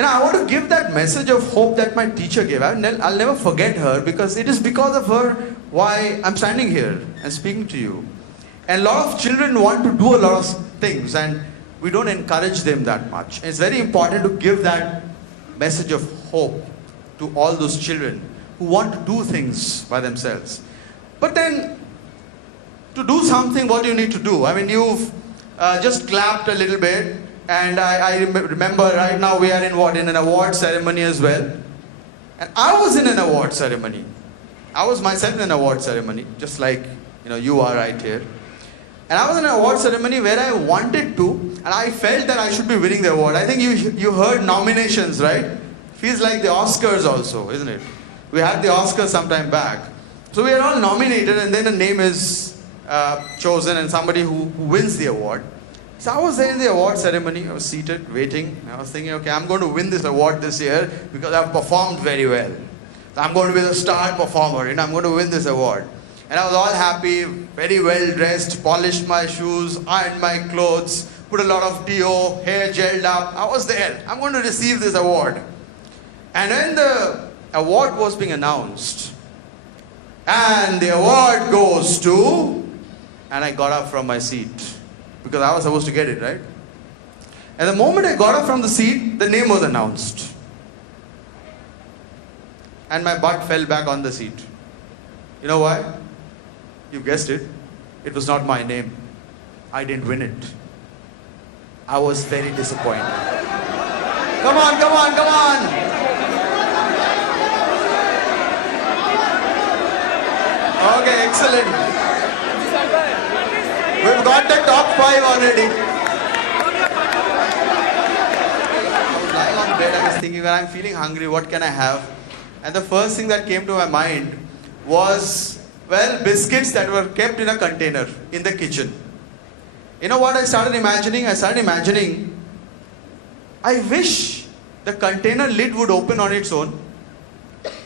I want to give that message of hope that my teacher gave. I'll never forget her, because it is because of her why I'm standing here and speaking to you. And a lot of children want to do a lot of things, and we don't encourage them that much. And it's very important to give that message of hope to all those children who want to do things by themselves. But then, to do something, what do you need to do? I mean, you've just clapped a little bit, and I remember right now we are in an award ceremony as well. And I was in an award ceremony. I was myself in an award ceremony, just like you are right here. And I was in an award ceremony where I wanted to, and I felt that I should be winning the award. I think you heard nominations, right? Feels like the Oscars also, isn't it? We had the Oscars some time back. So we are all nominated, and then a name is chosen, and somebody who wins the award. So I was there in the award ceremony. I was seated, waiting. I was thinking, okay, I'm going to win this award this year because I've performed very well. I'm going to be the star performer, and I'm going to win this award. And I was all happy, very well dressed, polished my shoes, ironed my clothes, put a lot of deo, hair gelled up. I was there. I'm going to receive this award. And when the award was being announced, and the award goes to, and I got up from my seat, because I was supposed to get it, right? And the moment I got up from the seat, the name was announced. And my butt fell back on the seat. You know why? You guessed it. It was not my name. I didn't win it. I was very disappointed. Come on, come on, come on! Okay, excellent. We've got the top 5 already. I was lying on bed, I was thinking, when I'm feeling hungry, what can I have? And the first thing that came to my mind was, well, biscuits that were kept in a container in the kitchen. You know what I started imagining? I started imagining, I wish the container lid would open on its own,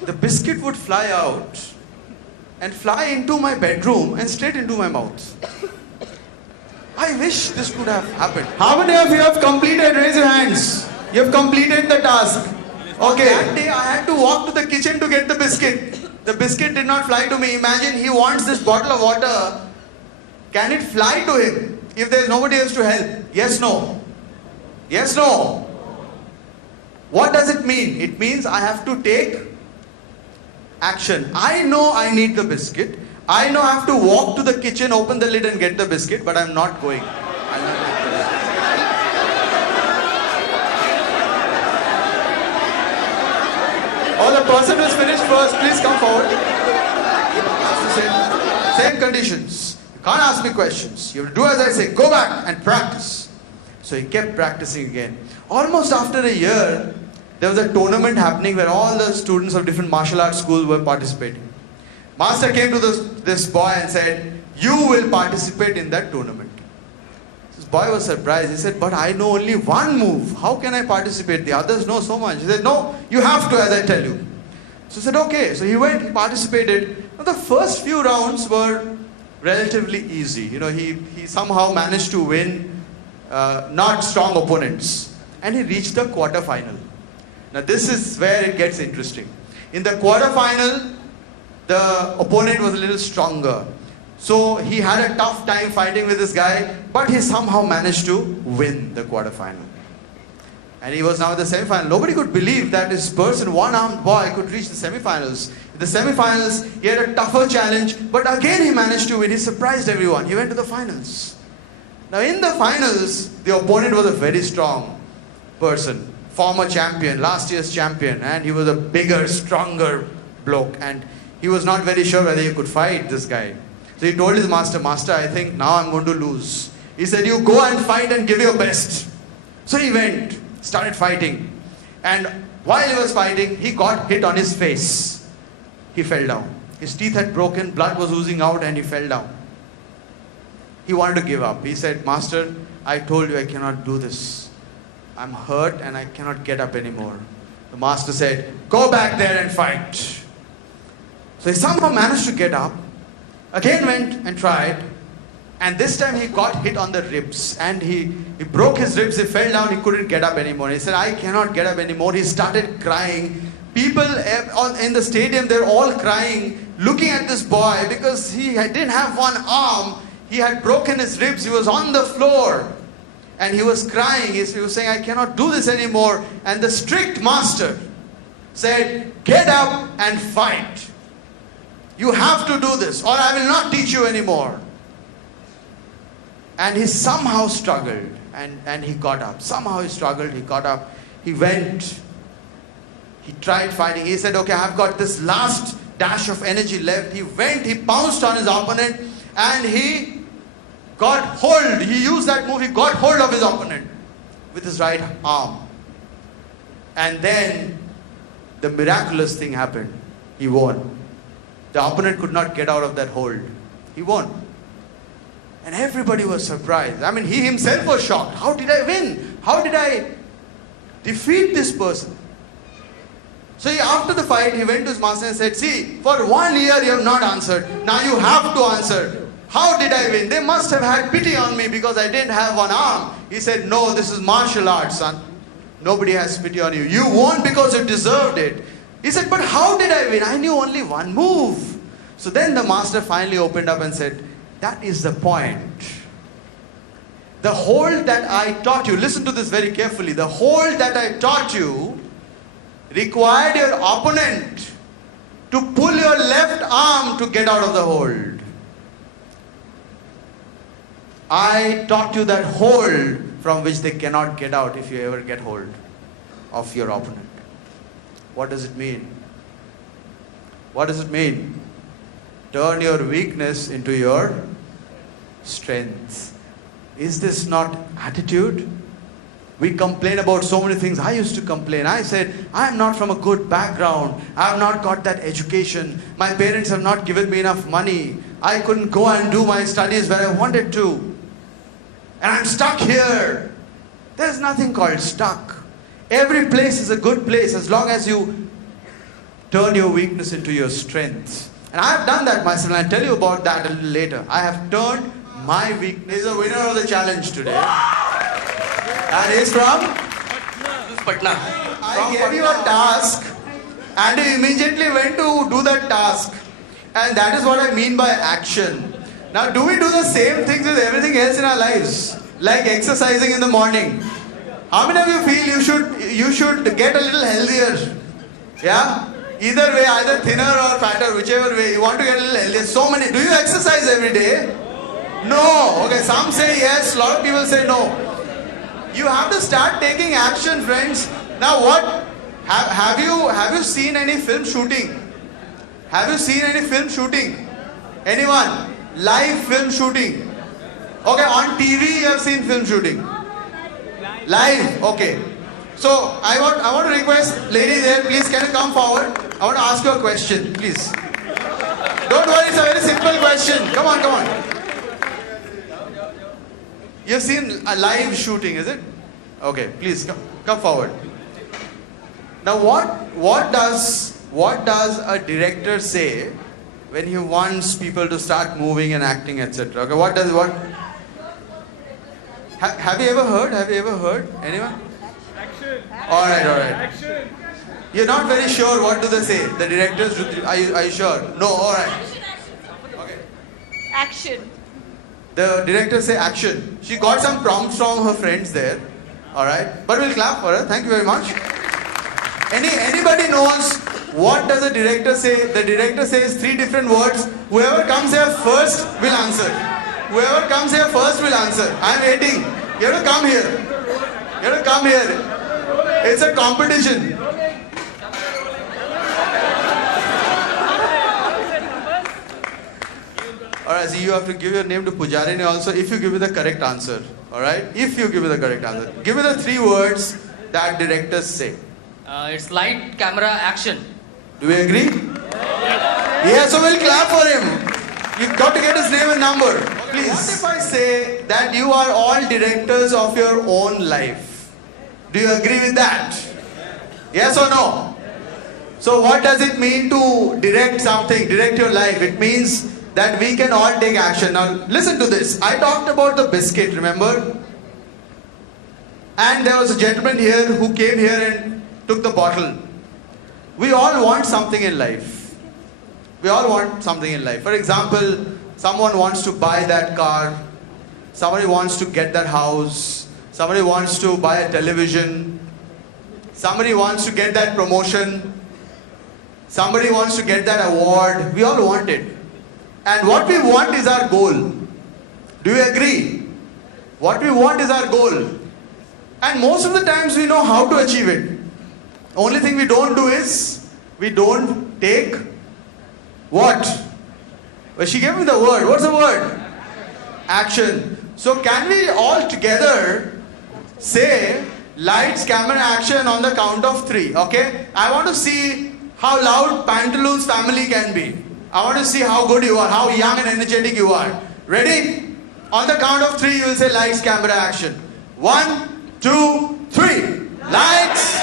the biscuit would fly out and fly into my bedroom and straight into my mouth. I wish this could have happened. How many of you have completed? Raise your hands. You have completed the task. Okay. That day I had to walk to the kitchen to get the biscuit. The biscuit did not fly to me. Imagine he wants this bottle of water. Can it fly to him if there is nobody else to help? Yes, no. Yes, no. What does it mean? It means I have to take action. I know I need the biscuit. I know I have to walk to the kitchen, open the lid and get the biscuit, but I'm not going. Oh, the person who's finished first, please come forward. Same conditions. You can't ask me questions. You have to do as I say. Go back and practice. So he kept practicing again. Almost after a year, there was a tournament happening where all the students of different martial arts schools were participating. Master came to this boy and said, you will participate in that tournament. This boy was surprised. He said, but I know only one move. How can I participate? The others know so much. He said, no, you have to, as I tell you. So he said, okay. So he went, he participated. Now the first few rounds were relatively easy. He somehow managed to win not strong opponents. And he reached the quarterfinal. Now this is where it gets interesting. In the quarterfinal, the opponent was a little stronger. So he had a tough time fighting with this guy, but he somehow managed to win the quarterfinal. And he was now in the semifinal. Nobody could believe that this person, one-armed boy, could reach the semifinals. In the semifinals, he had a tougher challenge, but again he managed to win. He surprised everyone. He went to the finals. Now in the finals, the opponent was a very strong person. Former champion, last year's champion, and he was a bigger, stronger bloke. And he was not very sure whether he could fight this guy. So he told his master, Master, I think now I'm going to lose. He said, you go and fight and give your best. So he went, started fighting. And while he was fighting, he got hit on his face. He fell down. His teeth had broken, blood was oozing out, and he fell down. He wanted to give up. He said, Master, I told you I cannot do this. I'm hurt and I cannot get up anymore. The master said, go back there and fight. So he somehow managed to get up, again went and tried, And this time he got hit on the ribs and he broke his ribs, he fell down, he couldn't get up anymore. He said, I cannot get up anymore. He started crying. People in the stadium, they're all crying, looking at this boy because he didn't have one arm. He had broken his ribs, he was on the floor. And he was crying, he was saying, I cannot do this anymore. And the strict master said, get up and fight. You have to do this or I will not teach you anymore. And he somehow struggled and he got up. Somehow he struggled, he got up. He went, he tried fighting. He said, okay, I've got this last dash of energy left. He went, he pounced on his opponent and he got hold. He used that move, he got hold of his opponent with his right arm. And then the miraculous thing happened. He won. The opponent could not get out of that hold. He won. And everybody was surprised. I mean, he himself was shocked. How did I win? How did I defeat this person? So after the fight, he went to his master and said, see, for 1 year you have not answered. Now you have to answer. How did I win? They must have had pity on me because I didn't have one arm. He said, no, this is martial arts, son. Nobody has pity on you. You won because you deserved it. He said, but how did I win? I knew only one move. So then the master finally opened up and said, that is the point. The hold that I taught you, listen to this very carefully. The hold that I taught you required your opponent to pull your left arm to get out of the hold. I taught you that hold from which they cannot get out if you ever get hold of your opponent. What does it mean? What does it mean? Turn your weakness into your strength. Is this not attitude? We complain about so many things. I used to complain. I said, I am not from a good background. I have not got that education. My parents have not given me enough money. I couldn't go and do my studies where I wanted to. And I'm stuck here. There's nothing called stuck. Every place is a good place as long as you turn your weakness into your strength. And I have done that myself, and I'll tell you about that a little later. I have turned my weakness. The winner of the challenge today. And he's from Patna. I gave you a task, and you immediately went to do that task. And that is what I mean by action. Now, do we do the same things with everything else in our lives? Like exercising in the morning. How many of you feel you should get a little healthier? Yeah? Either way, either thinner or fatter, whichever way, you want to get a little healthier. So many. Do you exercise every day? No. Okay, some say yes, a lot of people say no. You have to start taking action, friends. Now what? Have you seen any film shooting? Have you seen any film shooting? Anyone? Live film shooting? Okay, on TV you have seen film shooting? Live? Okay. So I want to request, lady there, please can you come forward? I want to ask you a question, please. Don't worry, it's a very simple question. Come on, come on. You've seen a live shooting, is it? Okay, please come forward. Now what does a director say when he wants people to start moving and acting, etc.? Okay, have you ever heard? Have you ever heard? Anyone? Action. Alright. Action. You're not very sure what do they say? The directors, are you sure? No, alright. Okay. Action. The director say action. She got some prompts from her friends there. Alright. But we'll clap for her. Thank you very much. Anybody knows what does the director say? The director says 3 different words. Whoever comes here first will answer. Whoever comes here first will answer. I'm waiting. You have to come here. You have to come here. It's a competition. Alright, so you have to give your name to Pujarini also if you give me the correct answer. Alright? If you give me the correct answer. Give me the 3 words that directors say. It's light, camera, action. Do we agree? Yeah, so we'll clap for him. You've got to get his name and number. Please. What if I say that you are all directors of your own life? Do you agree with that? Yes or no? So what does it mean to direct something, direct your life? It means that we can all take action. Now listen to this. I talked about the biscuit, remember? And there was a gentleman here who came here and took the bottle. We all want something in life. We all want something in life. For example, someone wants to buy that car. Somebody wants to get that house. Somebody wants to buy a television. Somebody wants to get that promotion. Somebody wants to get that award. We all want it. And what we want is our goal. Do you agree? What we want is our goal. And most of the times we know how to achieve it. Only thing we don't do is, we don't take what? Well, she gave me the word. What's the word? Action. So can we all together say, lights, camera, action on the count of 3, okay? I want to see how loud Pantaloons family can be. I want to see how good you are, how young and energetic you are. Ready? On the count of 3, you will say lights, camera, action. 1, 2, 3. Lights.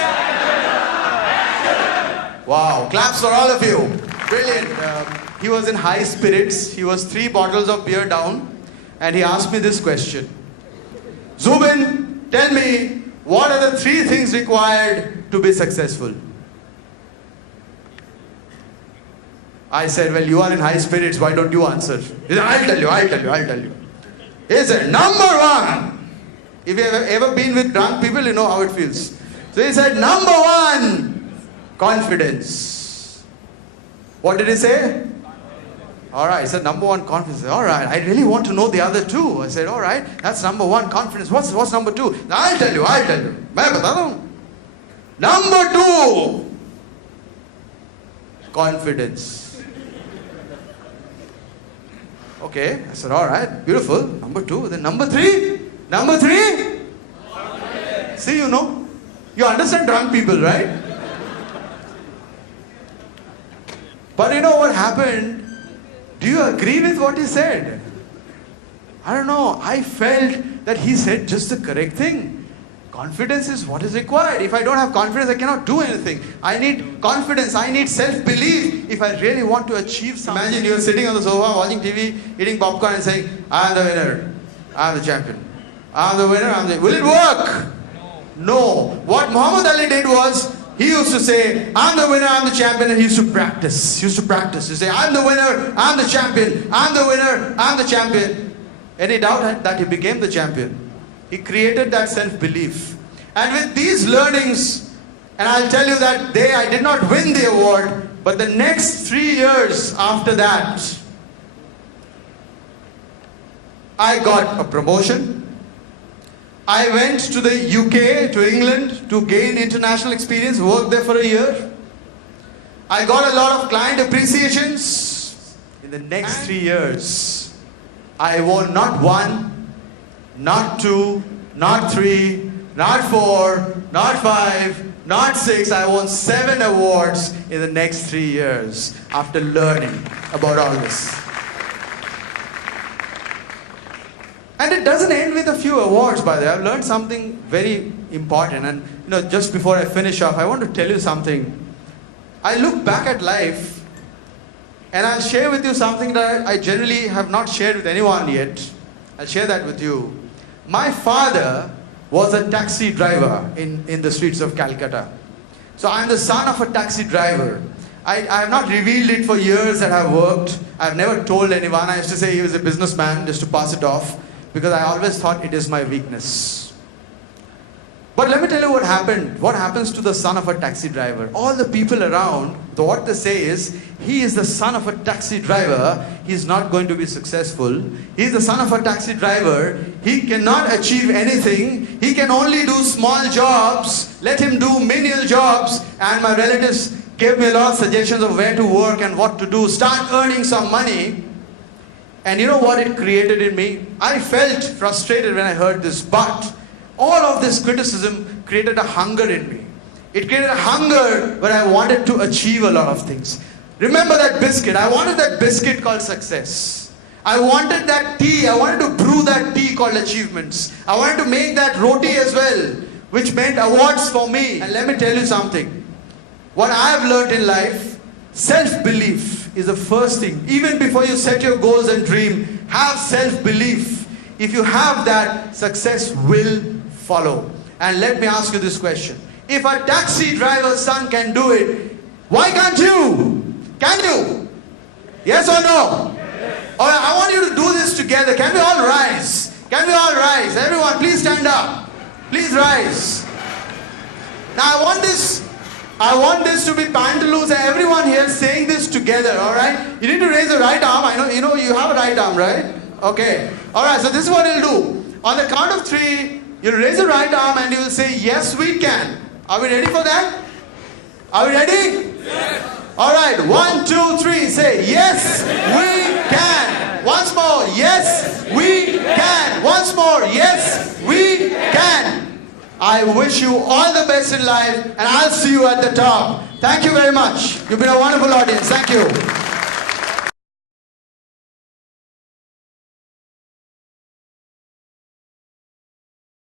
Wow, claps for all of you. Brilliant. He was in high spirits. He was 3 bottles of beer down. And he asked me this question. Zubin, tell me, what are the 3 things required to be successful? I said, well, you are in high spirits, why don't you answer? He said, I'll tell you. He said, number 1. If you have ever been with drunk people, you know how it feels. So he said, number 1, confidence. What did he say? Alright, he said, number 1, confidence. Alright, I really want to know the other 2. I said, alright, that's number 1, confidence. What's number 2? I'll tell you. Number 2, confidence. Okay, I said, alright, beautiful. Number 2, then number 3? Number 3? Confidence. See, you know, you understand drunk people, right? But you know what happened? Do you agree with what he said? I don't know. I felt that he said just the correct thing. Confidence is what is required. If I don't have confidence, I cannot do anything. I need confidence. I need self-belief if I really want to achieve something. Imagine you're sitting on the sofa, watching TV, eating popcorn and saying, I am the winner. I am the champion. I am the winner. Will it work? No. What Muhammad Ali did was, he used to say, I'm the winner, I'm the champion, and he used to practice. He used to practice. He used to say, I'm the winner, I'm the champion, I'm the winner, I'm the champion. Any doubt that he became the champion? He created that self-belief. And with these learnings, and I'll tell you that day I did not win the award, but the next 3 years after that, I got a promotion. I went to the UK, to England, to gain international experience, worked there for a year. I got a lot of client appreciations. In the next 3 years, I won not 1, not 2, not 3, not 4, not 5, not 6. I won 7 awards in the next 3 years after learning about all this. And it doesn't end with a few awards, by the way. I've learned something very important. And you know, just before I finish off, I want to tell you something. I look back at life and I'll share with you something that I generally have not shared with anyone yet. I'll share that with you. My father was a taxi driver in the streets of Calcutta. So I'm the son of a taxi driver. I have not revealed it for years that I've worked. I've never told anyone. I used to say he was a businessman just to pass it off, because I always thought it is my weakness. But let me tell you what happened. What happens to the son of a taxi driver? All the people around, what they say is, he is the son of a taxi driver. He is not going to be successful. He is the son of a taxi driver. He cannot achieve anything. He can only do small jobs. Let him do menial jobs. And my relatives gave me a lot of suggestions of where to work and what to do. Start earning some money. And you know what it created in me? I felt frustrated when I heard this, but all of this criticism created a hunger in me. It created a hunger where I wanted to achieve a lot of things. Remember that biscuit? I wanted that biscuit called success. I wanted that tea. I wanted to brew that tea called achievements. I wanted to make that roti as well, which meant awards for me. And let me tell you something. What I have learned in life, self-belief is the first thing. Even before you set your goals and dream, have self-belief. If you have that, success will follow. And let me ask you this question. If a taxi driver's son can do it, why can't you? Can you? Yes or no? Yes. Alright, I want you to do this together. Can we all rise? Can we all rise? Everyone, please stand up. Please rise. Now I want this to be pantaloons and everyone here saying this together, alright? You need to raise the right arm. I know you have a right arm, right? Okay. Alright, so this is what you'll do. On the count of 3, you'll raise the right arm and you will say, yes, we can. Are we ready for that? Are we ready? Yes. Alright, 1, 2, 3, say, yes, we can. Once more, yes, we can. Once more, yes, we can. I wish you all the best in life and I'll see you at the top. Thank you very much. You've been a wonderful audience. Thank you.